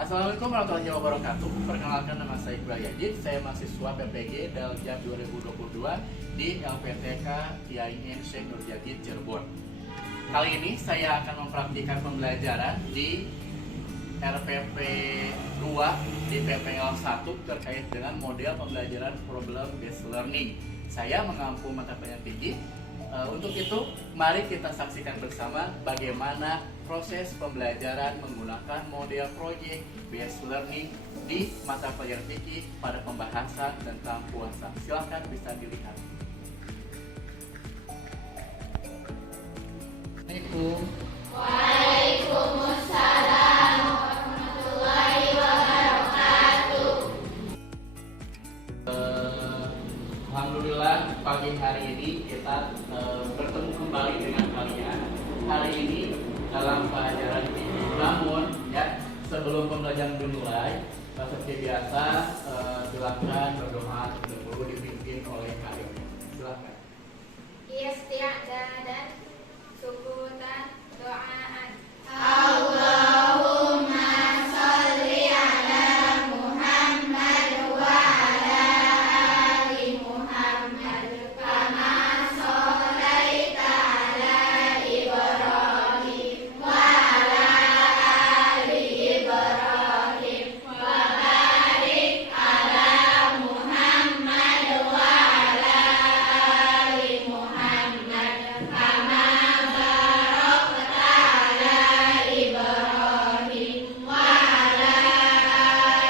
Assalamualaikum warahmatullahi wabarakatuh. Perkenalkan, nama saya Iqbal Yazid. Saya mahasiswa PPG Daljab 2022 di LPTK IAIN Syekh Nurjadid Cirebon. Kali ini saya akan mempraktikkan pembelajaran di RPP 2 di PPL 1 terkait dengan model pembelajaran problem based learning. Saya mengampu mata pelajaran tinggi. Untuk itu, mari kita saksikan bersama bagaimana proses pembelajaran menggunakan model project based learning di mata pelajaran tinggi pada pembahasan tentang puasa. Silahkan bisa dilihat. Assalamualaikum. Waalaikumsalam warahmatullahi wabarakatuh. Alhamdulillah, pagi hari ini kita bertemu kembali dengan kalian. Hari ini dalam pelajaran ini. Namun ya, sebelum pembelajaran dimulai, seperti biasa silakan berdoa terlebih dahulu dipimpin oleh kalian. Silakan. Isti'adah dan sukutan doaan. Allahumma sholli ala Muhammad wa ala ali Muhammad kama shollaita ala Ibrahim wa ala ali Ibrahim wa barik ala Muhammad wa ala ali Muhammad kama barakta ala Ibrahim wa ala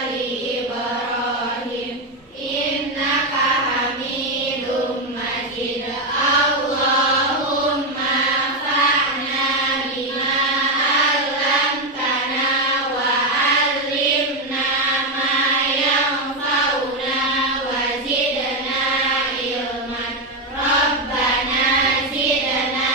ali Ibrahim innaka Hamidum Majid. Allahumma fa'na bima 'allamtana wa 'allimna ma yanfa'una wa zidna ilman. Rabbana zidna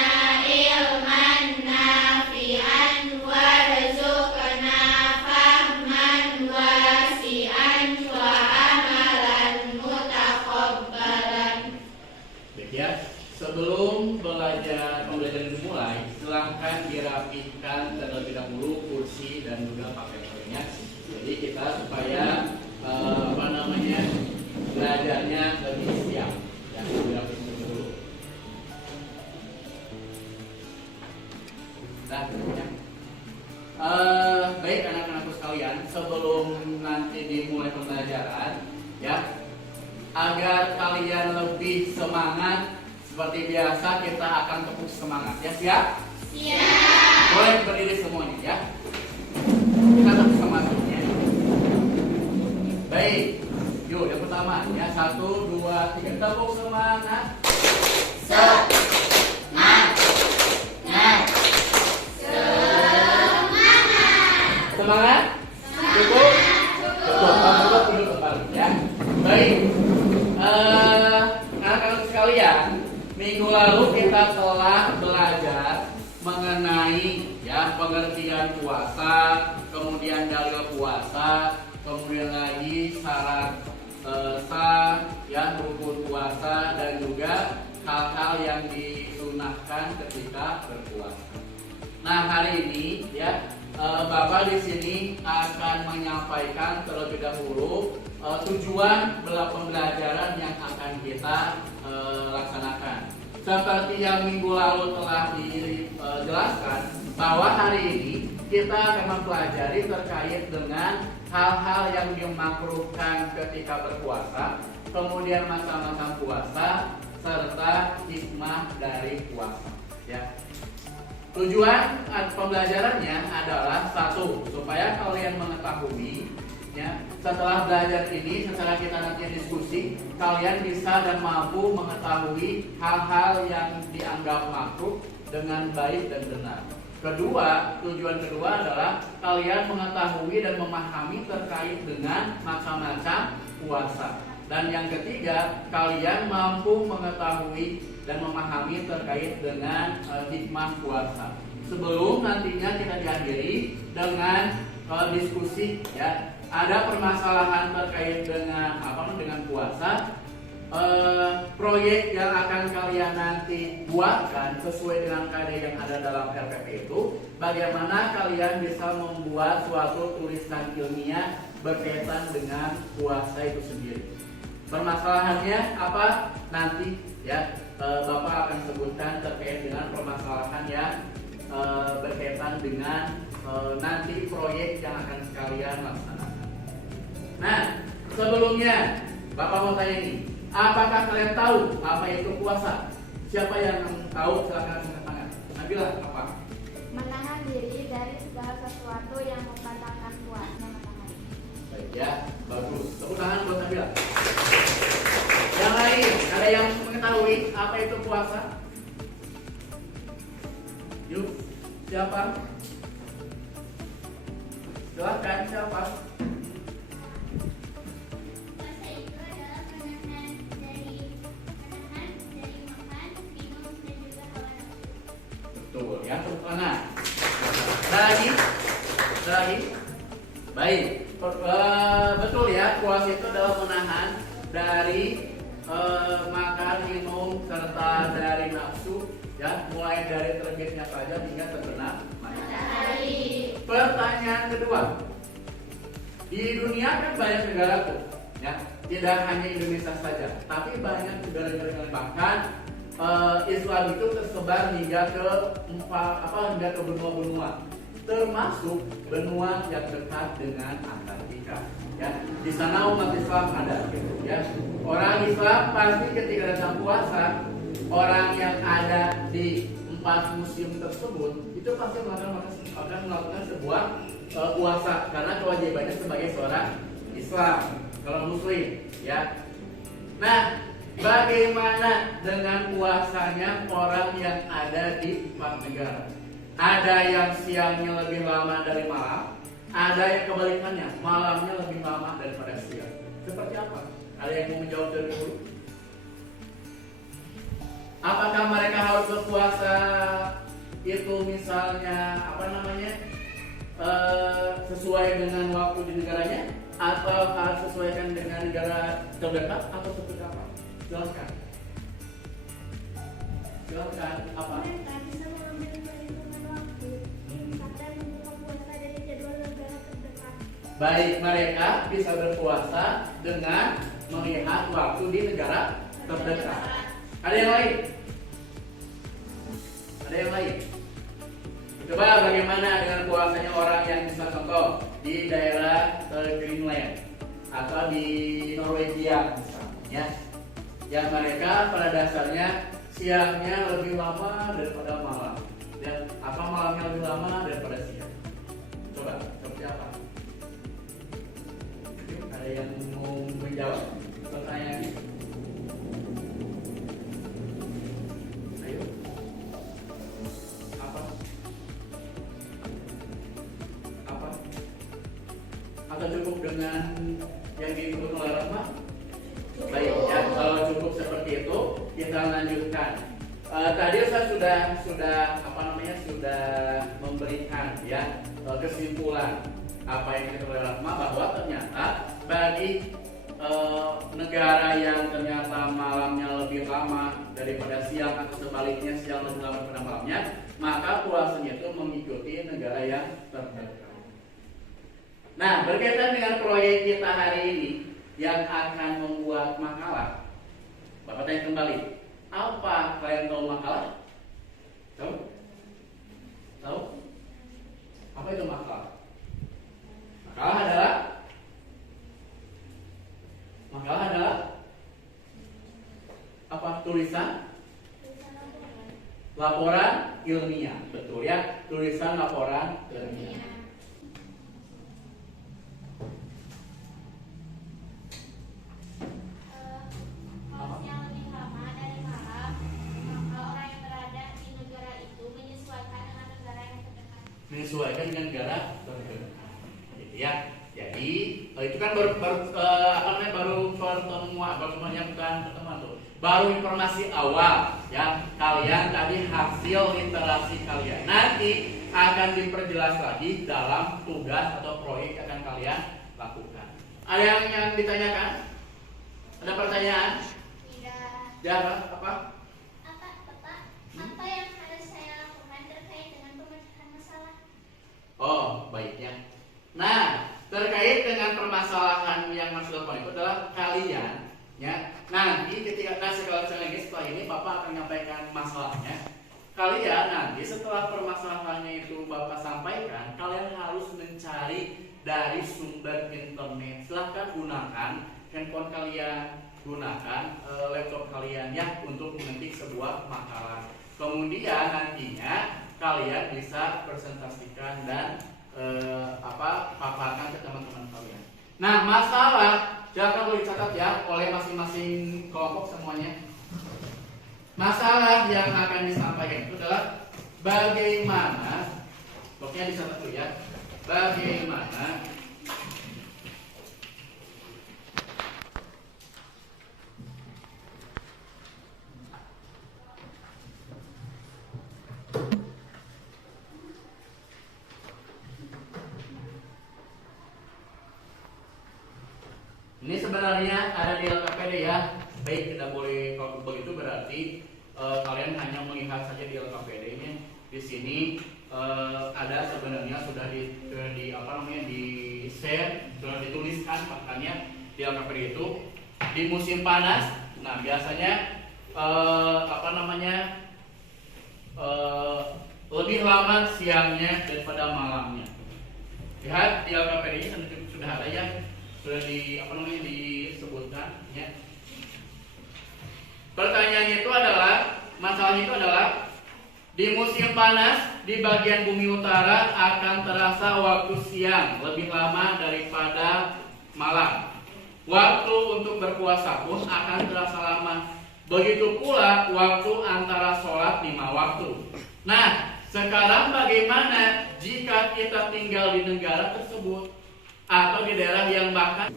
ilman nafi'an warzuqna fahman wasi'an wa amalan mutaqabbalan. Baik ya, sebelum pembelajaran dimulai, silahkan dirapikan terlebih dahulu kursi dan juga pakaiannya. Jadi kita supaya belajarnya lebih siap. Ya, dirapikan dulu. Nah, ya. Baik anak-anakku sekalian, sebelum nanti dimulai pembelajaran, ya, agar kalian lebih semangat, seperti biasa kita akan tepuk semangat. Ya, siap? Siap. Boleh berdiri semuanya, ya. Kita tepuk semangatnya. Baik, yuk yang pertama, ya, 1, 2, 3, tepuk semangat. Semangat? Cukup? Cukup. Cukup dulu kembali, ya. Baik. Anak-anak sekalian, minggu lalu kita telah belajar mengenai ya pengertian puasa, kemudian dalil puasa, kemudian lagi syarat sah, ya rukun puasa, dan juga hal-hal yang disunahkan ketika berpuasa. Nah, hari ini ya Bapak di sini akan menyampaikan terlebih dahulu tujuan pembelajaran yang akan kita laksanakan. Seperti yang minggu lalu telah dijelaskan bahwa hari ini kita akan mempelajari terkait dengan hal-hal yang dimakruhkan ketika berpuasa, kemudian masa-masa puasa, serta hikmah dari puasa. Ya. Tujuan pembelajarannya adalah satu, supaya kalian mengetahui ya, setelah belajar ini, setelah kita nanti diskusi, kalian bisa dan mampu mengetahui hal-hal yang dianggap makruh dengan baik dan benar. Kedua, tujuan kedua adalah kalian mengetahui dan memahami terkait dengan macam-macam puasa. Dan yang ketiga, kalian mampu mengetahui dan memahami terkait dengan hikmah puasa. Sebelum nantinya kita diakhiri dengan diskusi, ya, ada permasalahan terkait dengan dengan puasa. proyek yang akan kalian nanti buatkan sesuai dengan kaidah yang ada dalam RPP itu, bagaimana kalian bisa membuat suatu tulisan ilmiah berkaitan dengan puasa itu sendiri. Permasalahannya apa? Nanti ya Bapak akan sebutkan terkait dengan permasalahan yang berkaitan dengan nanti proyek yang akan kalian laksanakan. Nah, sebelumnya Bapak mau tanya ini, apakah kalian tahu apa itu puasa? Siapa yang tahu? Silakan angkat tangan. Nabila, apa? Menahan diri dari segala sesuatu yang membatalkan puasa. Baik ya, bagus. Tepuk tangan buat Nabila. Yang lain, ada yang mengetahui apa itu puasa? Yuk, siapa? Silakan, siapa? Puasa itu adalah menahan dari makan, minum, dan juga hawa nafsu. Betul, ya, tepuk tangan. Ada lagi? Ada lagi? Baik, betul ya, puasa itu adalah menahan dari makan, minum, serta dari nafsu, ya, mulai dari terbitnya fajar hingga terbenam matahari. Pertanyaan kedua, di dunia kan banyak negara tuh, ya, tidak hanya Indonesia saja, tapi banyak negara-negara yang bahkan Islam itu tersebar hingga ke benua-benua, termasuk benua yang dekat dengan Antartika. Ya, di sana umat Islam ada, gitu, ya. Orang Islam pasti ketika datang puasa, orang yang ada di 4 musim tersebut itu pasti akan melakukan sebuah puasa karena kewajibannya sebagai seorang Islam, kalau Muslim, ya. Nah, bagaimana dengan puasanya orang yang ada di 4 negara? Ada yang siangnya lebih lama dari malam, ada yang kebalikannya, malamnya lebih lama daripada siang. Seperti apa? Ada yang mau menjawab dari dulu? Apakah mereka harus berpuasa itu misalnya sesuai dengan waktu di negaranya, atau harus sesuaikan dengan negara terdekat, atau seperti apa? Silakan. Silakan. Apa? Mereka bisa mengambil perhitungan waktu, misalkan membuka puasa dari jadwal negara terdekat. Baik, mereka bisa berpuasa dengan melihat waktu di negara terdekat. Ada yang lain? Ada yang lain? Coba bagaimana dengan puasanya orang yang bisa contoh di daerah Greenland atau di Norwegia misalnya, yang mereka pada dasarnya siangnya lebih lama daripada malam, dan malamnya lebih lama daripada siang. Coba seperti apa? Ada yang mau menjawab pertanyaan ini? Ayo. Apa? Atau cukup dengan yang diikut oleh Rahma? Baik, ya, kalau cukup seperti itu kita lanjutkan. Tadi saya sudah memberikan ya kesimpulan apa yang kita Rahma, bahwa ternyata bagi negara yang ternyata malamnya lebih lama daripada siang, atau sebaliknya siang lebih lama daripada malamnya, maka puasanya itu mengikuti negara yang terdekat. Nah, berkaitan dengan proyek kita hari ini yang akan membuat makalah, Bapak tanya kembali, apa kalian tahu makalah? Tahu? Tahu? Apa itu makalah? Makalah adalah apa? Tulisan? Laporan ilmiah, betul ya? Tulisan laporan ilmiah. Yang lebih lama dari malam, maka orang yang berada di negara itu menyesuaikan dengan negara yang terdekat. Menyesuaikan dengan negara terdekat, gitu ya. Jadi itu kan baru pertemuan tuh, baru informasi awal ya. Kalian tadi hasil literasi kalian nanti akan diperjelas lagi dalam tugas atau proyek yang akan kalian lakukan. Ada yang ditanyakan? Ada pertanyaan? Ya apa? Apa, Bapak? Apa yang harus saya lakukan terkait dengan pemecahan masalah? Oh, baik ya. Nah, terkait dengan permasalahan yang Mas lakukan itu adalah kalian ya. Nanti ketika setelah ini Bapak akan menyampaikan masalahnya. Kalian nanti setelah permasalahannya itu Bapak sampaikan, kalian harus mencari dari sumber internet. Silahkan gunakan handphone kalian, gunakan laptop kalian ya untuk mengetik sebuah makalah. Kemudian nantinya kalian bisa presentasikan dan paparkan ke teman-teman kalian. Nah, masalah jangan boleh dicatat ya oleh masing-masing kelompok semuanya. Masalah yang akan disampaikan itu adalah bagaimana, pokoknya dicatat dulu ya, bagaimana ini sebenarnya ada di LKPD ya. Baik, tidak boleh kalau begitu berarti kalian hanya melihat saja di LKPD-nya. Di sini ada sebenarnya sudah di share, sudah dituliskan makanya di LKPD itu di musim panas. Nah, biasanya lebih lama siangnya daripada malamnya. Lihat di LKPD-nya sudah ada ya. Sudah disebutkan ya. Pertanyaannya itu adalah, masalahnya itu adalah di musim panas di bagian bumi utara akan terasa waktu siang lebih lama daripada malam. Waktu untuk berpuasa pun akan terasa lama. Begitu pula waktu antara sholat 5 waktu. Nah, sekarang bagaimana jika kita tinggal di negara tersebut atau di daerah yang bahkan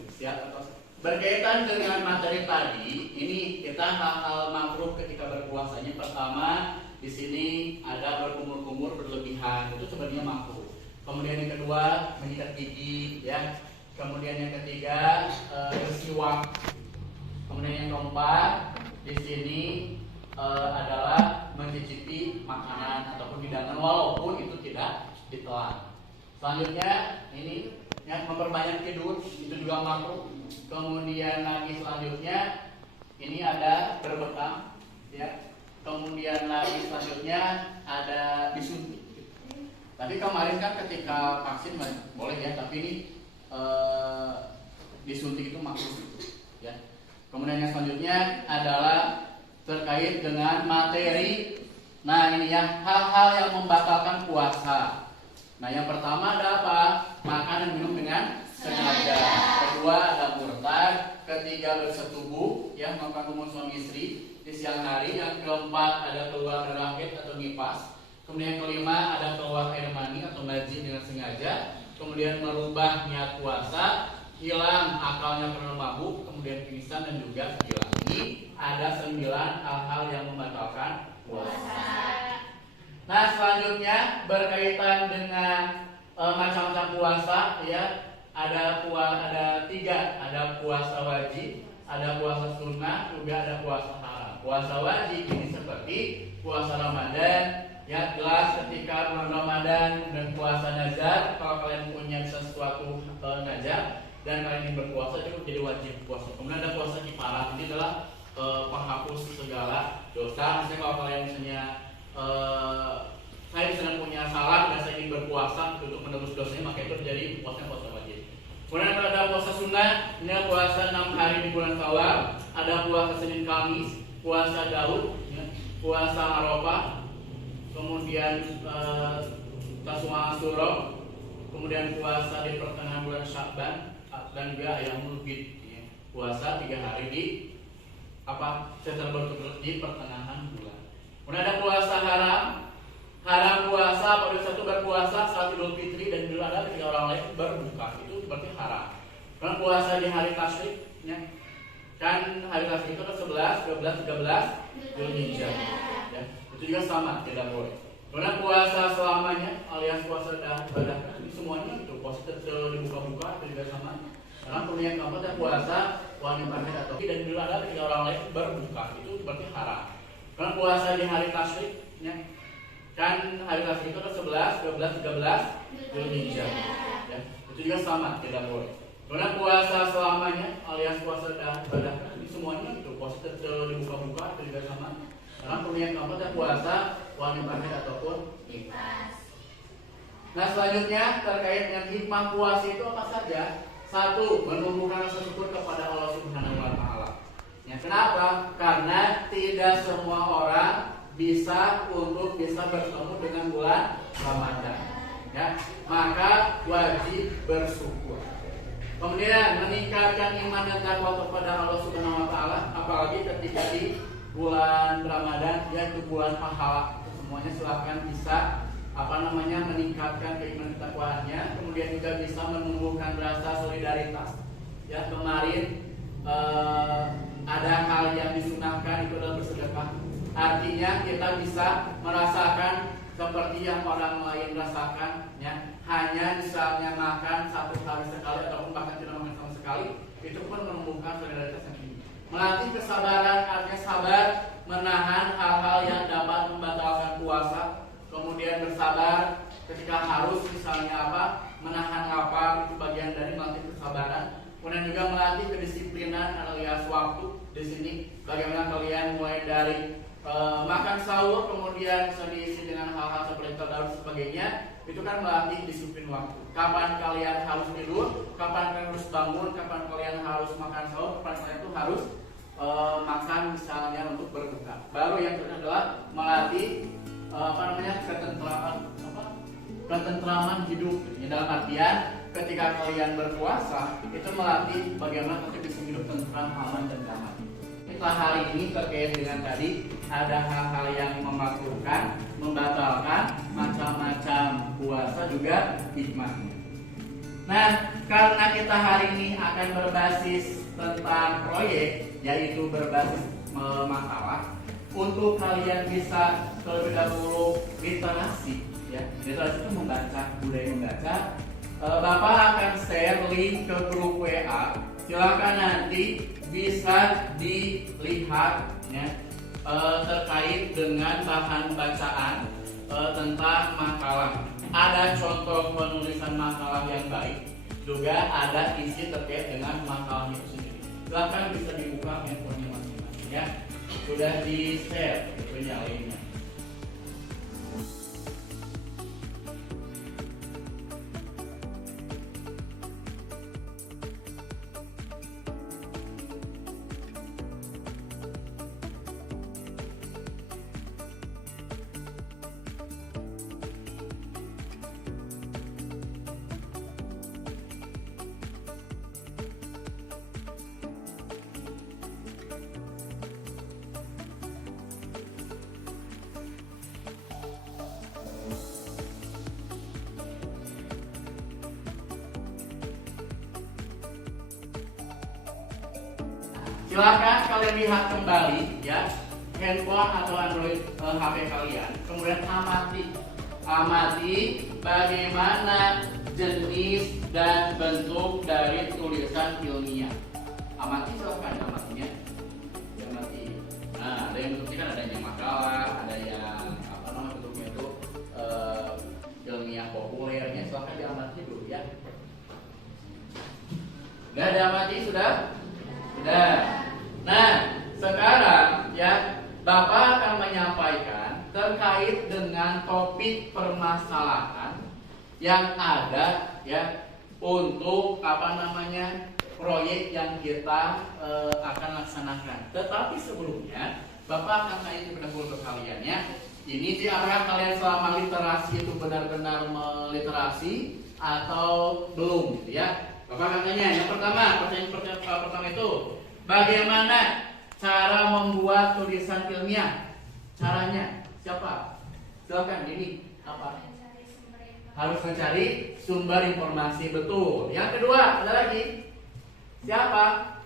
berkaitan dengan materi tadi? Ini kita hal-hal makruh ketika berpuasanya. Pertama, di sini ada berkumur-kumur berlebihan, itu sebenarnya makruh. Kemudian yang kedua, menyikat gigi ya. Kemudian yang ketiga, bersiwak. Kemudian yang keempat, di sini adalah mencicipi makanan ataupun hidangan walaupun itu tidak ditelan. Selanjutnya ini ya, memperbanyak tidur, itu juga makruh. Kemudian lagi selanjutnya ini ada berbekam ya. Kemudian lagi selanjutnya ada disuntik. Tapi kemarin kan ketika vaksin boleh ya, tapi ini disuntik itu makruh ya. Kemudian yang selanjutnya adalah terkait dengan materi. Nah, ini ya, hal-hal yang membatalkan puasa. Nah, yang pertama ada apa? Makan dan minum dengan sengaja. Kedua ada murtad. Ketiga bersetubuh, ya, melakukan hubungan suami istri di siang hari. Yang keempat ada keluar darah haid atau nifas. Kemudian yang kelima ada keluar air mani atau najis dengan sengaja. Kemudian merubah niat puasa, hilang akalnya karena mabuk, kemudian pingsan dan juga gila. Ini ada 9 hal-hal yang membatalkan puasa. Nah, selanjutnya berkaitan dengan macam-macam puasa ya. Ada 3, ada puasa wajib, ada puasa sunnah, juga ada puasa haram. Puasa wajib ini seperti puasa Ramadan. Ya, jelas ketika bulan Ramadan dan puasa nazar, kalau kalian punya sesuatu nazar dan kalian ingin berpuasa itu jadi wajib puasa. Kemudian ada puasa kifarah, ini adalah penghapus segala dosa. Misalnya kalau kalian misalnya saya misalnya punya salah dan saya ingin berpuasa untuk menebus dosanya, maka itu jadi puasa wajib. Kemudian ada puasa sunnah, ini puasa 6 hari di bulan Syawal, ada puasa Senin Kamis, puasa Daud, ya, puasa Arafah, kemudian Taswa Asyura, kemudian puasa di pertengahan bulan Sya'ban, dan juga Ayyamul Bid, ya, puasa 3 hari setelah berturut di pertengahan bulan. Kemudian ada puasa haram. Haram puasa pada satu berpuasa saat Idul Fitri dan Idul Adha ketika orang lain berbuka, itu berarti haram. Karena puasa di hari tasyrik, ya, kan hari tasyrik itu ke 11, 12, 13 Dzulhijjah, ya, itu juga sama, tidak boleh. Karena puasa selamanya alias puasa dahsyat, ini semuanya itu puasa dibuka-buka itu juga sama. Karena yang keempat puasa wanita haid atau dan bila ada ketika orang lain berbuka itu berarti haram. Karena puasa di hari tasyrik, ya, kan hari tasyrik itu kan 11, 12, 13 Zulhijjah, ya, itu juga sama tidak boleh. Karena puasa selamanya alias puasa dadakan semuanya itu puasa dibuka-buka itu juga sama. Karena yang keempat ya puasa wanita haid ataupun nifas. Nah selanjutnya terkait dengan hikmah puasa itu apa saja? Satu, menumbuhkan rasa syukur kepada Allah Subhanahu wa Ta'ala. Ya, kenapa? Karena tidak semua orang bisa bertemu dengan bulan Ramadan. Ya, maka wajib bersyukur. Kemudian meningkatkan iman dan takwa kepada Allah Subhanahu wa Ta'ala, apalagi ketika di bulan Ramadan yaitu bulan pahala. Semuanya silahkan bisa meningkatkan keimanan ketakwaannya, kemudian juga bisa menumbuhkan rasa solidaritas. Ya, kemarin ada hal yang disunahkan itu adalah bersedekah. Artinya kita bisa merasakan seperti yang orang lain rasakan, ya. Hanya misalnya makan satu hari sekali ataupun bahkan tidak makan sama sekali, itu pun menumbuhkan solidaritas yang tinggi. Melatih kesabaran, artinya sabar menahan hal-hal yang dapat membatalkan puasa. Kemudian bersabar ketika harus misalnya menahan lapar, itu bagian dari melatih kesabaran. Kemudian juga melatih kedisiplinan alias waktu. Di sini bagaimana kalian mulai dari makan sahur kemudian bisa diisi dengan hal-hal seperti tadarus sebagainya, itu kan melatih disiplin waktu. Kapan kalian harus tidur, kapan kalian harus bangun, kapan kalian harus makan sahur, kapan kalian itu harus makan misalnya untuk berbuka. Baru yang kedua adalah melatih ketentraman hidup. Ya, dalam artian ketika kalian berpuasa itu melatih bagaimana kita bisa hidup tentram, aman dan damai. Setelah hari ini terkait dengan tadi ada hal-hal yang memakruhkan, membatalkan, macam-macam puasa juga hikmahnya. Nah, karena kita hari ini akan berbasis tentang proyek, yaitu berbasis makalah. Untuk kalian bisa terlebih dahulu literasi, ya. Literasi itu membaca, budaya membaca. Bapak akan share link ke grup WA. Silakan nanti bisa dilihat, ya, terkait dengan bahan bacaan tentang makalah. Ada contoh penulisan makalah yang baik, juga ada isi terkait dengan makalah itu sendiri. Silakan bisa dibuka handphonenya masing-masing, ya. Sudah di share punya linknya. Silakan kalian lihat kembali, ya, handphone atau Android HP kalian. Kemudian amati bagaimana jenis dan bentuk dari tulisan ilmiah. Amati, silakan amatinya. Amati. Nah, ada yang bentuknya kan ada yang makalah, ada yang bentuknya itu ilmiah populernya. Silakan diamati dulu, ya. Sudah diamati, sudah? Sudah. Nah, sekarang, ya, Bapak akan menyampaikan terkait dengan topik permasalahan yang ada, ya, untuk proyek yang kita akan laksanakan. Tetapi sebelumnya Bapak akan tanya kepada guru kalian, ya. Ini di arah kalian selama literasi itu benar-benar meliterasi atau belum, gitu, ya. Bapak akan tanya. Yang pertama, pertanyaan pertama itu, bagaimana cara membuat tulisan ilmiah? Caranya siapa? Silakan, ini apa? Harus mencari sumber informasi, betul. Yang kedua, ada lagi. Siapa?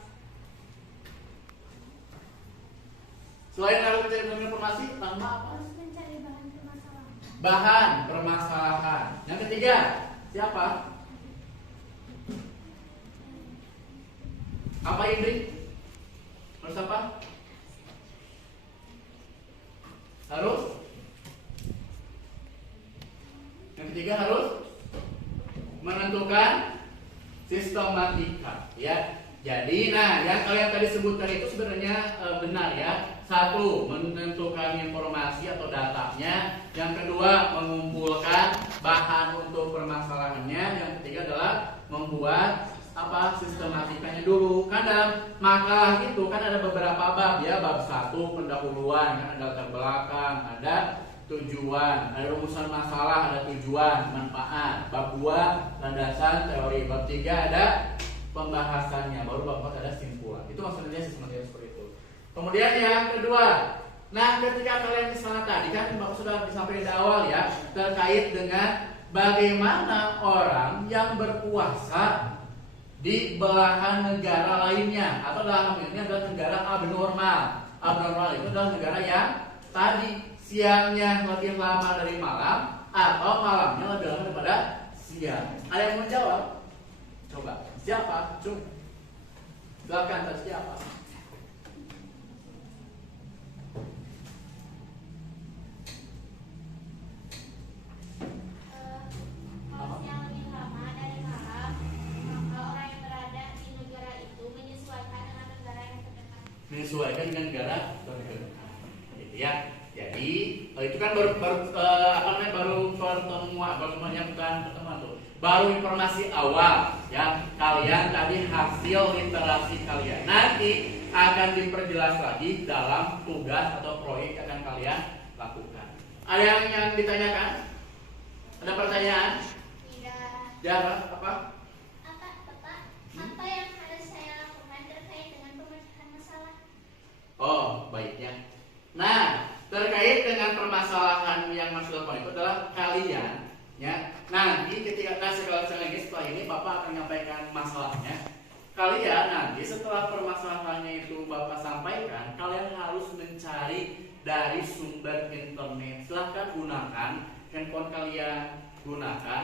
Selain harus mencari sumber informasi, tambah apa? Harus mencari bahan permasalahan. Bahan permasalahan. Yang ketiga, siapa? Apa Indri? sistematika ya. Jadi nah yang kalian tadi sebutkan itu sebenarnya benar ya. Satu, menentukan informasi atau datanya. Yang kedua, mengumpulkan bahan untuk permasalahannya. Yang ketiga adalah membuat sistematikanya dulu. Kan dalam makalah itu kan ada beberapa bab ya. Bab 1 pendahuluan, kan ada latar belakang, ada tujuan, ada rumusan masalah, ada tujuan, manfaat. Bab 2 landasan teori. Bab 3 ada pembahasannya. Baru bab 4 ada simpulan. Itu maksudnya sistematika seperti itu. Kemudian yang kedua, nah ketika kalian di sana tadi kan Bapak sudah disampaikan di awal ya, terkait dengan bagaimana orang yang berpuasa di belahan negara lainnya, atau dalam hal ini adalah negara abnormal. Abnormal itu adalah negara yang tadi siangnya lebih lama dari malam, atau malamnya lebih lama daripada siang. Ada yang mau jawab? Coba. Siapa? Coba. Silakan, siapa? Kalau siang lebih lama dari malam, maka orang yang berada di negara itu menyesuaikan dengan negara yang terdekat. Menyesuaikan dengan negara terdekat. Gitu ya. Jadi itu kan baru pertemuan yang bukan pertemuan tuh. Baru informasi awal ya. Kalian tadi hasil literasi kalian. Nanti akan diperjelas lagi dalam tugas atau proyek yang akan kalian lakukan. Ada yang ditanyakan? Ada pertanyaan? Tidak. Ya, apa? Apa yang harus saya lakukan terkait dengan pemecahan masalah? Oh, baik ya. Nah, terkait dengan permasalahan yang Mas lakukan itu adalah kalian ya. Nanti ketika setelah ini Bapak akan menyampaikan masalahnya. Kalian nanti setelah permasalahannya itu Bapak sampaikan, kalian harus mencari dari sumber internet. Silahkan gunakan handphone kalian, gunakan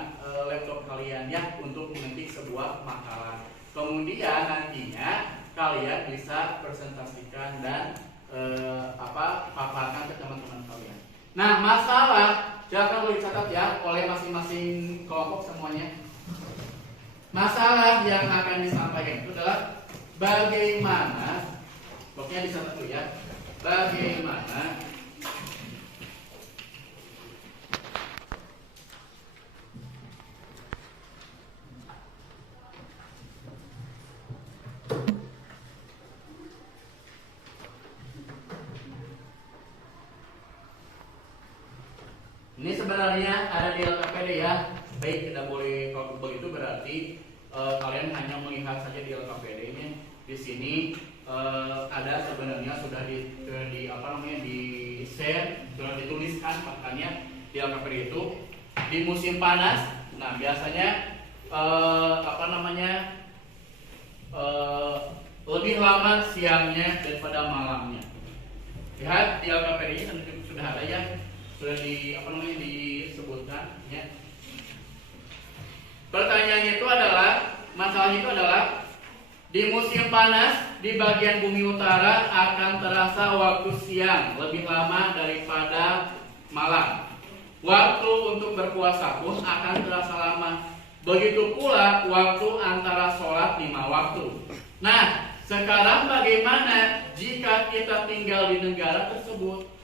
laptop kalian ya untuk mengetik sebuah makalah. Kemudian nantinya kalian bisa presentasikan dan paparkan ke teman-teman kalian. Nah, masalah jangan boleh dicatat ya oleh masing-masing kelompok semuanya. Masalah yang akan disampaikan itu adalah bagaimana, pokoknya dicatat dulu ya. Bagaimana ini sebenarnya ada di LKPD ya. Baik, tidak boleh kalau begitu berarti kalian hanya melihat saja di LKPD ini. Di sini ada sebenarnya sudah di share, sudah dituliskan makanya di LKPD itu di musim panas. Nah, biasanya lebih lama siangnya daripada malamnya. Lihat di LKPD ini sudah ada ya. Sudah disebutkan ya. Pertanyaannya itu adalah, masalahnya itu adalah di musim panas di bagian bumi utara akan terasa waktu siang lebih lama daripada malam. Waktu untuk berpuasa pun akan terasa lama. Begitu pula waktu antara sholat 5 waktu. Nah, sekarang bagaimana jika kita tinggal di negara tersebut?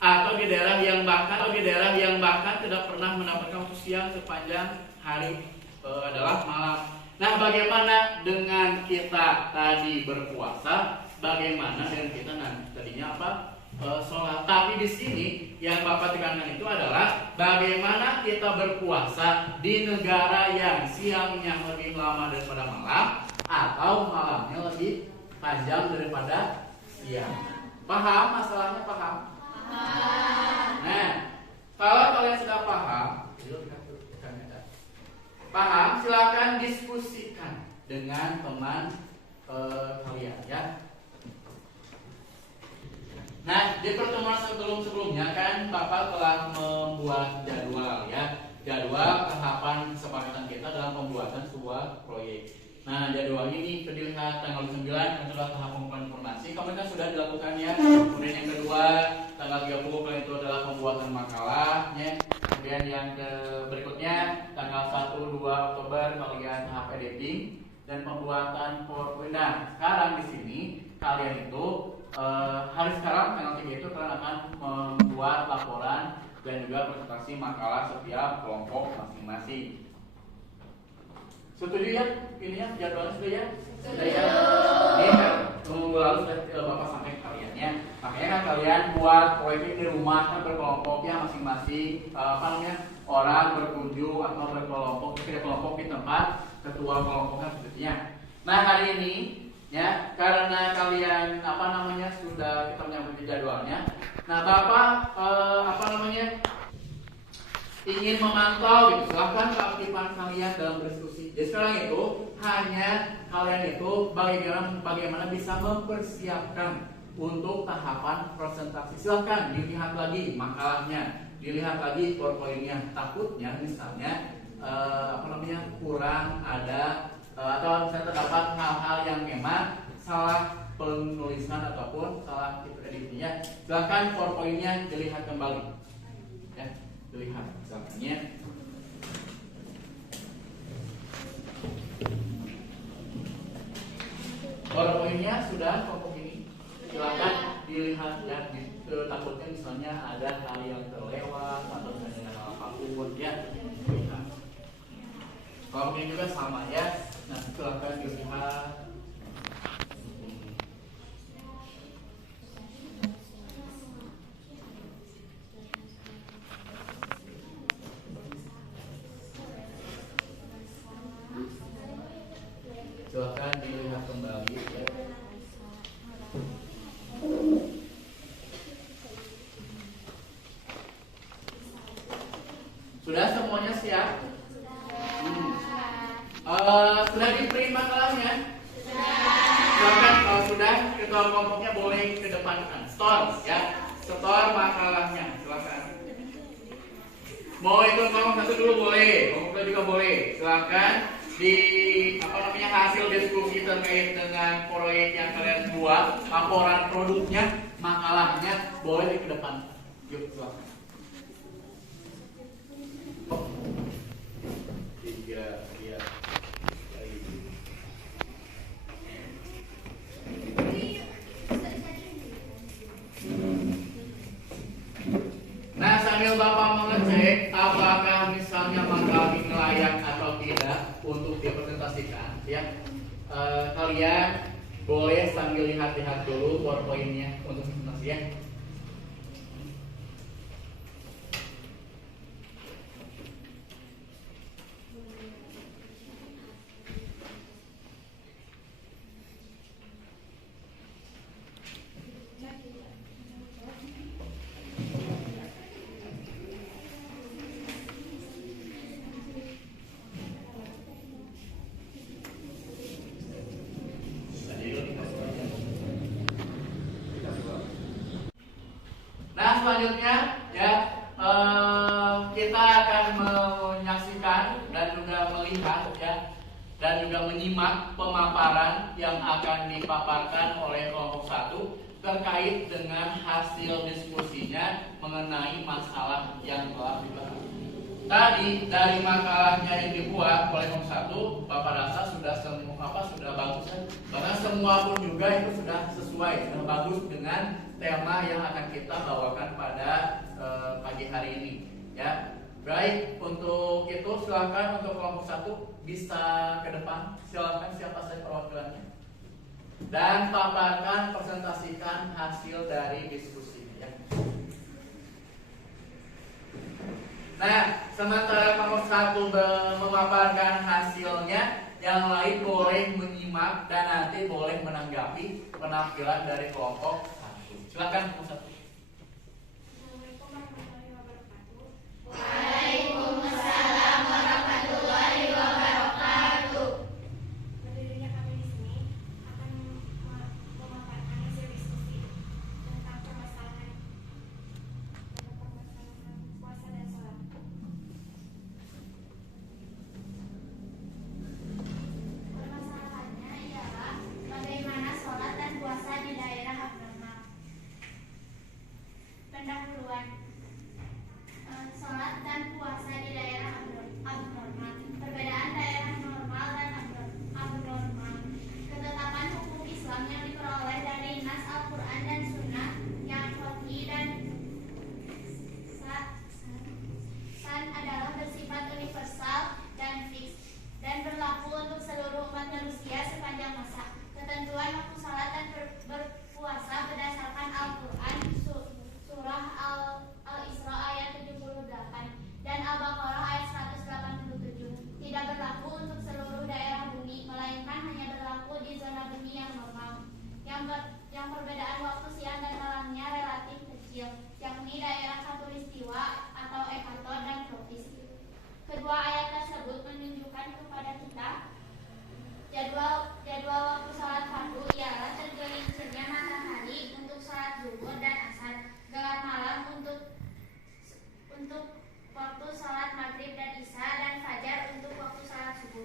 Atau di daerah yang bahkan tidak pernah mendapatkan waktu siang sepanjang hari adalah malam. Nah, bagaimana dengan kita tadi berpuasa? Bagaimana dengan kita tadinya sholat? Tapi di sini yang Bapak tekankan itu adalah bagaimana kita berpuasa di negara yang siangnya lebih lama daripada malam atau malamnya lebih panjang daripada siang. Paham masalahnya? Paham? Nah, kalau kalian sudah paham, silakan diskusikan dengan teman kalian ya. Nah, di pertemuan sebelumnya kan Bapak telah membuat jadwal ya, jadwal tahapan kesepakatan kita dalam pembuatan sebuah proyek. Nah, jadwal ini dilihat tanggal 9 adalah tahap pengumpulan informasi. Kemudian sudah dilakukan ya. Kemudian yang kedua tanggal 30 itu adalah pembuatan makalah ya. Kemudian yang berikutnya tanggal 1-2 Oktober kalian tahap editing. dan pembuatan PowerPoint. Nah, sekarang di sini kalian itu hari sekarang tanggal 3 itu kalian akan membuat laporan dan juga presentasi makalah setiap kelompok masing-masing. Setuju ya? Ini ya jadwalnya sudah ya? Sudah ya? Ini kan minggu lalu sudah Bapak sampaikan kalian ya. Makanya kan kalian buat proyek di rumah kan berkelompok ya masing-masing orang berkunjung atau berkelompok di tempat ketua kelompoknya sebetulnya. Nah hari ini ya karena kalian sudah kita menyambut jadwalnya. Nah Bapak ingin memantau gitu, silahkan keaktifan kalian dalam berdiskusi. Jadi sekarang itu hanya kalian itu bagaimana bisa mempersiapkan untuk tahapan presentasi. Silahkan dilihat lagi makalahnya, dilihat lagi PowerPoint-nya. Takutnya misalnya kurang ada atau misalnya terdapat hal-hal yang memang salah penulisan ataupun salah editnya. Silahkan PowerPoint-nya dilihat kembali. Ya, dilihat misalnya. PowerPoint-nya sudah kelompok ini. Silakan dilihat ya. Takutnya misalnya ada hal yang terlewat atau misalnya hal apapun ya. Lihat. Kelompok ini juga sama ya. Nah, silakan dilihat. Silakan dilihat kembali ya. Sudah semuanya siap? Sudah di-print makalahnya? Silakan kalau sudah ketua kelompoknya boleh ke depan store ya. Store makalahnya silakan. Mau itu kelompok satu dulu boleh, kelompok juga boleh. Silakan di hasil diskusi terkait dengan proyek yang kalian buat, laporan produknya, makalahnya boleh ke depan. Yuk, silakan. 3. Nah, sambil Bapak mengecek apakah misalnya makalah ini layak atau tidak untuk dipresentasikan, ya, kalian boleh sambil lihat-lihat dulu PowerPoint-nya untuk presentasi ya. Nah selanjutnya ya kita akan menyaksikan dan juga melihat ya dan juga menyimak pemaparan yang akan dipaparkan oleh kelompok 1 terkait dengan hasil diskusinya mengenai masalah yang telah dibahas. Tadi dari makalahnya yang dibuat oleh kelompok 1, Bapak rasa sudah sudah bagus kan? Bahkan semua pun juga itu sudah sesuai, sudah bagus dengan tema yang akan kita bawakan pada pagi hari ini ya. Baik, untuk itu silakan untuk kelompok 1 bisa ke depan. Silakan siapa saja perwakilannya. Dan paparkan, presentasikan hasil dari diskusi ya. Nah, sementara kelompok 1 memaparkan hasilnya, yang lain boleh menyimak dan nanti boleh menanggapi penampilan dari kelompok 1. Silakan kelompok 1. Waalaikumsalam warahmatullahi wabarakatuh. Berdirinya kami di sini akan memaparkan hasil diskusi tentang permasalahan puasa dan sholat. Permasalahannya ialah bagaimana sholat dan puasa di daerah abnormal. Pendahuluan. Sholat dan puasa di daerah abnormal. Perbedaan daerah normal dan abnormal Jadwal waktu sholat fardu ialah tergelincirnya matahari untuk sholat zuhur dan asar, gelap malam untuk waktu sholat maghrib dan isya, dan fajar untuk waktu sholat subuh.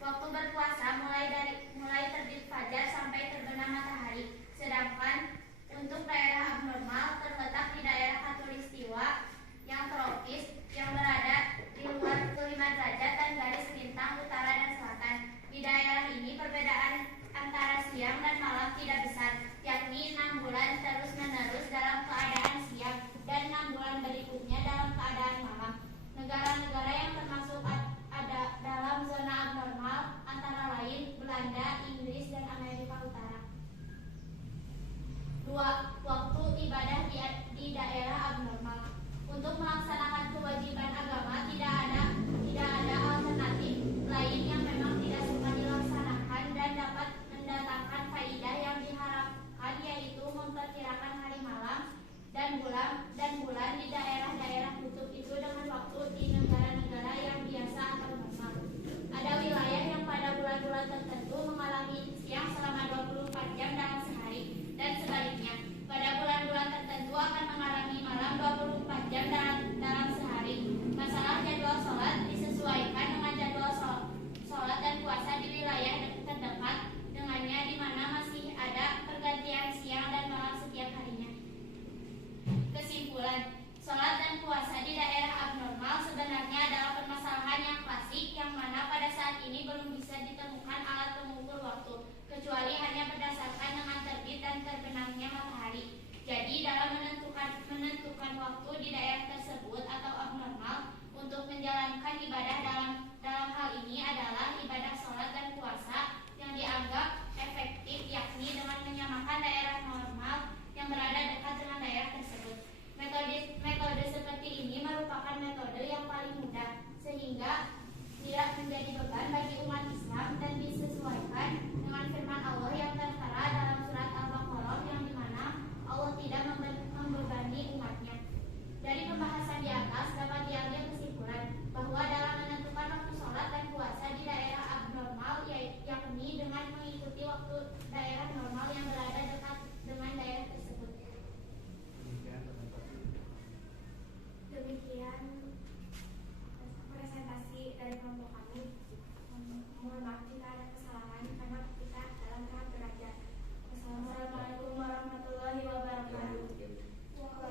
Waktu berpuasa mulai terbit fajar sampai terbenam matahari. Sedangkan untuk daerah abnormal terletak di daerah khatulistiwa yang tropis yang berada di luar 5 derajat dan garis lintang utara dan selatan. Di daerah ini perbedaan antara siang dan malam tidak besar, yakni 6 bulan terus-menerus dalam keadaan siang dan 6 bulan berikutnya dalam keadaan malam. Negara-negara yang termasuk ada dalam zona abnormal antara lain Belanda, Inggris, dan Amerika Utara. 2. Waktu ibadah di daerah abnormal. Untuk melaksanakan kewajiban agama tidak ada alternatif lain yang memang tidak suka dilaksanakan dan dapat mendatangkan faidah yang diharapkan, yaitu memperkirakan hari malam dan bulan di daerah-daerah kutub itu dengan waktu di negara-negara yang biasa atau normal. Ada wilayah yang pada bulan-bulan tertentu mengalami siang selama 24 jam dalam sehari, dan sebaliknya pada bulan-bulan tertentu akan mengalami malam 24 jam dalam sehari. Masalah jadwal sholat disesuaikan dengan jadwal sholat dan puasa di wilayah terdekat dengannya, di mana masih ada pergantian siang dan malam setiap harinya. Kesimpulan, sholat dan puasa di daerah abnormal sebenarnya adalah permasalahan yang klasik yang mana pada saat ini belum bisa ditemukan alat pengukur waktu, kecuali hanya berdasarkan dengan terbit dan terbenamnya matahari. Jadi dalam menentukan waktu di daerah tersebut atau abnormal untuk menjalankan ibadah dalam hal ini adalah ibadah sholat dan puasa yang dianggap efektif, yakni dengan menyamakan daerah normal yang berada dekat dengan daerah tersebut. Metode seperti ini merupakan metode yang paling mudah sehingga tidak menjadi beban bagi umat Islam dan disesuaikan dengan firman Allah yang tertera dalam surat Al-Baqarah, yang dimana Allah tidak membebani umatnya. Dari pembahasan di atas dapat diambil kesimpulan bahwa dalam menentukan waktu sholat dan puasa di daerah abnormal, yakni dengan mengikuti waktu daerah normal yang berada dekat dengan daerah tersebut. Demikian presentasi dari kelompok kami. Mohon maaf jika ada kesalahan karena kita dalam tahap belajar. Wassalamualaikum warahmatullahi wabarakatuh.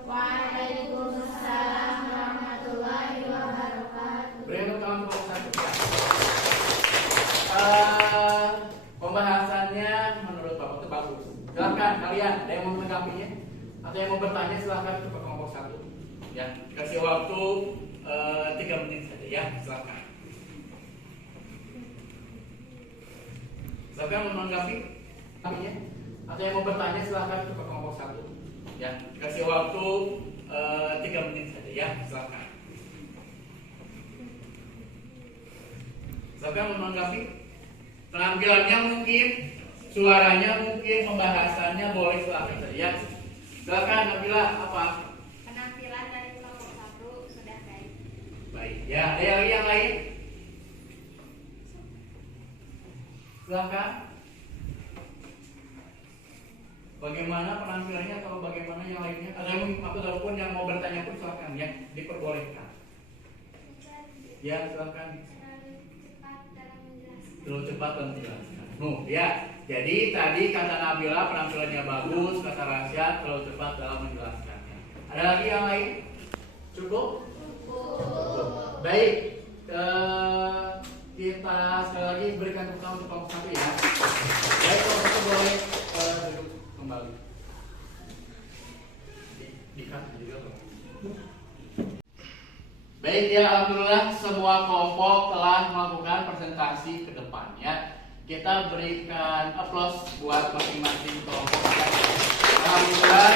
Waalaikumsalam warahmatullahi wabarakatuh. Beri kelompok satu. Pembahasannya menurut Bapak itu bagus. Silakan kalian, ada yang mau menanggapinya atau yang mau bertanya, silakan ke kelompok satu. Ya, kasih waktu 3 menit saja ya, silakan. Silakan mau menanggapi kaminya atau yang mau bertanya, silakan ke kelompok satu. Ya, kasih waktu 3 menit saja ya, silakan. Silakan mau menanggapi. Penampilannya mungkin, suaranya mungkin, pembahasannya boleh, silakan saja ya. Silakan Nabila, apa? Penampilan dari kelompok 1 sudah baik. Baik, ya, ada yang lain? Silakan. Bagaimana penampilannya atau bagaimana yang lainnya? Ada yang ataupun yang mau bertanya pun silakan ya, diperbolehkan. Ya, silakan. Terlalu cepat dan menjelaskan. Ya, jadi tadi kata Nabila penampilannya bagus, kata Rasya terlalu cepat dalam menjelaskannya. Ada lagi yang lain? Cukup? Baik, kita sekali lagi berikan tepuk tangan untuk kelompok 1 ya. Baik, kalau kita boleh duduk kembali. Dikat juga. Baik ya, alhamdulillah semua kelompok telah melakukan presentasi ke depan ya. Kita berikan aplaus buat masing-masing kelompok ya. Alhamdulillah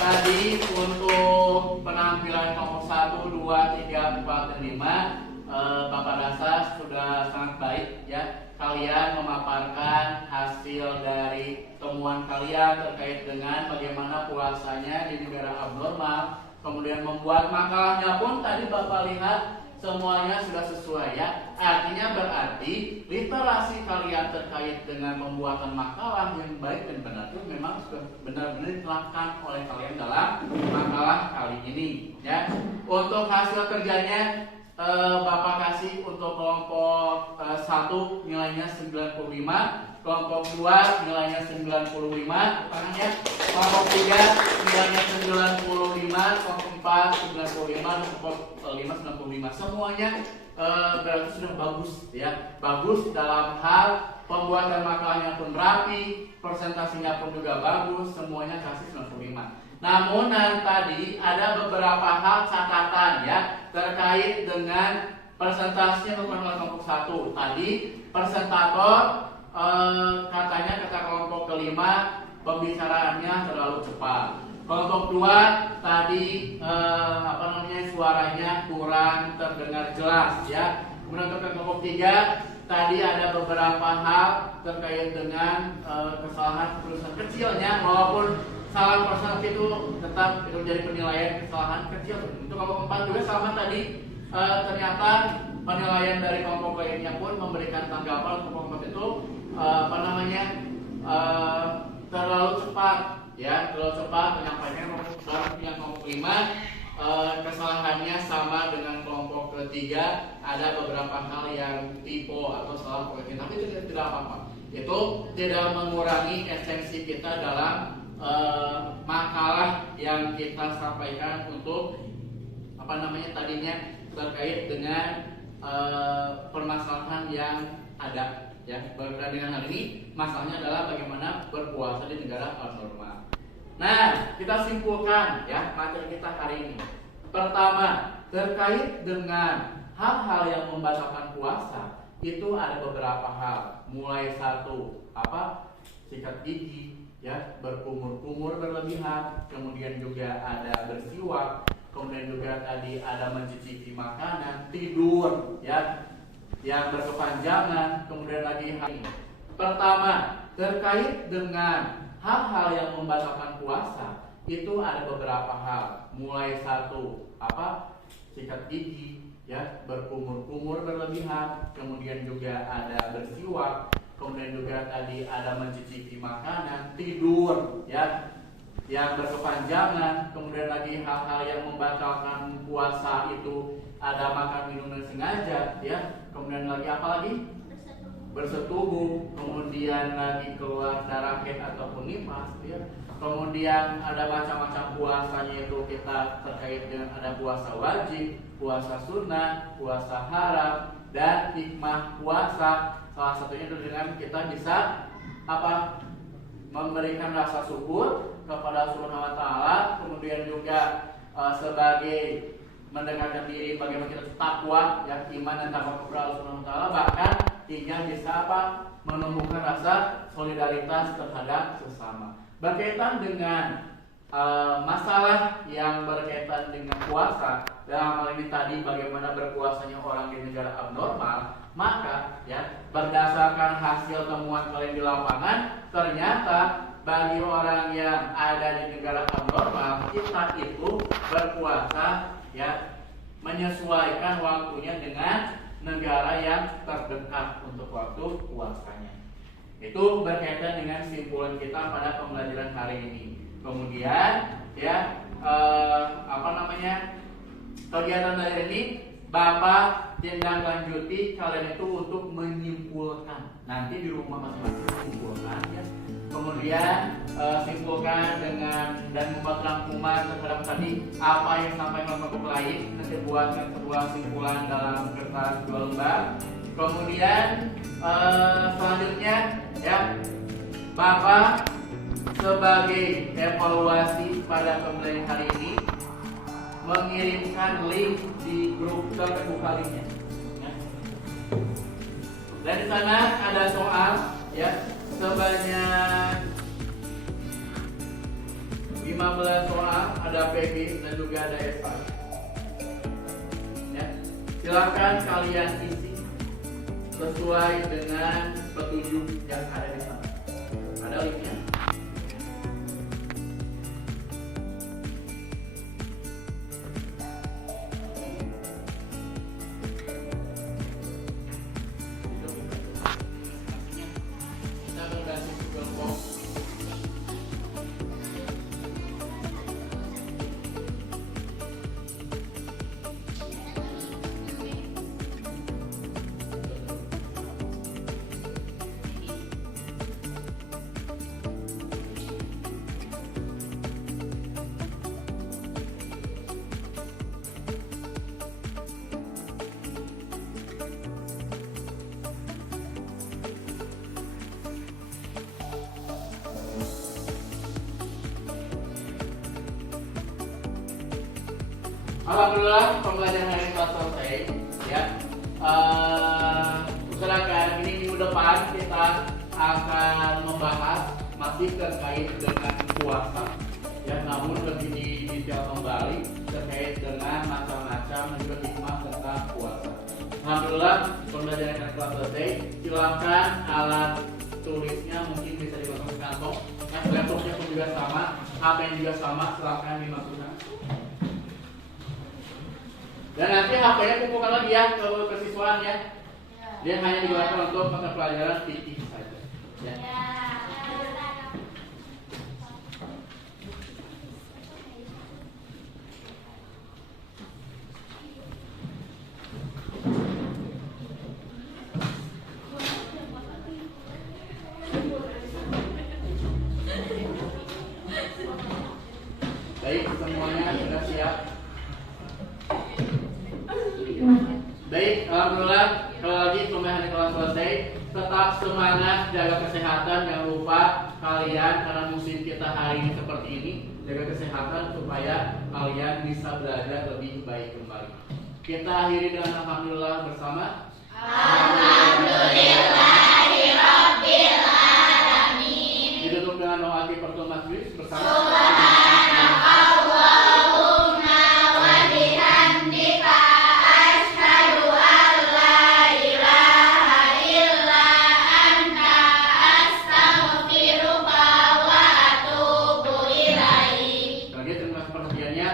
tadi untuk penampilan kelompok 1, 2, 3, 4, dan 5 Bapak Rasa sudah sangat baik ya. Kalian memaparkan hasil dari temuan kalian terkait dengan bagaimana puasanya di negara abnormal. Kemudian membuat makalahnya pun tadi Bapak lihat semuanya sudah sesuai ya. Artinya berarti literasi kalian terkait dengan pembuatan makalah yang baik dan benar itu memang sudah benar-benar diterapkan oleh kalian dalam makalah kali ini ya. Untuk hasil kerjanya Bapak kasih untuk kelompok 1 nilainya 95, kelompok 2 nilainya 95, ya. Kelompok 3 nilainya 95, kelompok 4 95, kelompok 5 95. Semuanya berarti sudah bagus ya. Bagus dalam hal pembuatan makalahnya pun rapi, presentasinya pun juga bagus, semuanya kasih 95. Namun tadi ada beberapa hal catatan ya terkait dengan presentasinya oleh kelompok 1. Tadi presentator katanya kata kelompok kelima pembicaraannya terlalu cepat. Kelompok 2 tadi suaranya kurang terdengar jelas ya. Kemudian untuk kelompok 3 tadi ada beberapa hal terkait dengan kesalahan tulisan kecilnya, walaupun salah personal itu tetap itu menjadi penilaian kesalahan kecil. Untuk kelompok 4 juga sama tadi, ternyata penilaian dari kelompok lainnya pun memberikan tanggapan kelompok 4 itu terlalu cepat ya, terlalu cepat menyampaikan. Yang kelompok 5 kesalahannya sama dengan kelompok ketiga, ada beberapa hal yang typo atau salah pointing, tapi itu tidak apa-apa. Itu tidak mengurangi esensi kita dalam makalah yang kita sampaikan untuk tadinya terkait dengan permasalahan yang ada ya. Berkaitan dengan hal ini, masalahnya adalah bagaimana berpuasa di negara abnormal. Nah, kita simpulkan ya materi kita hari ini. Pertama, terkait dengan hal-hal yang membatalkan puasa itu ada beberapa hal. Mulai satu, sikat gigi ya, berkumur-kumur berlebihan, kemudian juga ada bersiwak, kemudian juga tadi ada mencicipi makanan, tidur ya yang berkepanjangan, kemudian lagi hal ini. Pertama, terkait dengan hal-hal yang membatalkan puasa itu ada beberapa hal. Mulai satu, sikat gigi ya, berkumur-kumur berlebihan, kemudian juga ada bersiwak, kemudian juga tadi ada mencicipi makanan, tidur ya yang berkepanjangan, kemudian lagi hal-hal yang membatalkan puasa itu ada makan minum dengan sengaja ya, kemudian lagi apa lagi? Bersetubuh, kemudian lagi keluar darah haid ataupun nifas ya. Kemudian ada macam-macam puasanya itu kita terkait dengan ada puasa wajib, puasa sunnah, puasa haram, dan hikmah puasa. Salah satunya itu dengan kita bisa memberikan rasa syukur kepada Allah Subhanahu wa taala, kemudian juga sebagai mendekatkan diri bagaimana kita takwa ya, iman dan takwa kepada Allah Subhanahu wa taala, bahkan hingga bisa menumbuhkan rasa solidaritas terhadap sesama. Berkaitan dengan masalah yang berkaitan dengan puasa, dalam hal ini tadi bagaimana berpuasanya orang di negara abnormal, maka ya berdasarkan hasil temuan kalian di lapangan, ternyata bagi orang yang ada di negara abnormal, kita itu berpuasa ya menyesuaikan waktunya dengan negara yang terdekat untuk waktu puasanya. Itu berkaitan dengan simpulan kita pada pembelajaran hari ini. Kemudian ya kegiatan dari ini Bapak tindak lanjuti kalian itu untuk menyimpulkan. Nanti di rumah masing-masing simpulkan ya. Kemudian simpulkan dengan dan membuat rangkuman terhadap tadi apa yang disampaikan kelompok lain. Nanti buatkan sebuah simpulan dalam kertas 2 lembar. Kemudian selanjutnya ya Bapak sebagai evaluasi pada pembelajaran hari ini mengirimkan link di grup terbuka linknya ya. Dan di sana ada soal ya sebanyak 15 soal, ada PB dan juga ada SI ya. Silakan kalian isi sesuai dengan petunjuk yang ada di sana. Ada linknya. Alhamdulillah pembelajaran hari ini telah selesai. Ya, silakan ini minggu depan kita akan membahas masih terkait dengan puasa. Ya, namun lebih detail kembali terkait dengan macam-macam dan juga hikmah tentang puasa. Alhamdulillah pembelajaran yang telah selesai. Silakan alat tulisnya mungkin bisa dimasukkan ke kantong. Laptopnya pun juga sama, HP-nya juga sama, silakan dimasukkan. Dan nanti HP-nya kumpulkan lagi ya ke kesiswaan ya. Dia hanya digunakan untuk mata pelajaran fikih saja. Ya. Baik, semuanya sudah siap. Baik, alhamdulillah kalau lagi pembelajaran kelas selesai, tetap semangat, jaga kesehatan, jangan lupa kalian karena musim kita hari ini seperti ini, jaga kesehatan supaya kalian bisa belajar lebih baik kembali. Kita akhiri dengan alhamdulillah bersama. Alhamdulillahirabbil alamin. Ditutup dengan doa kifaratul majlis bersama.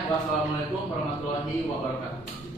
Wassalamualaikum warahmatullahi wabarakatuh.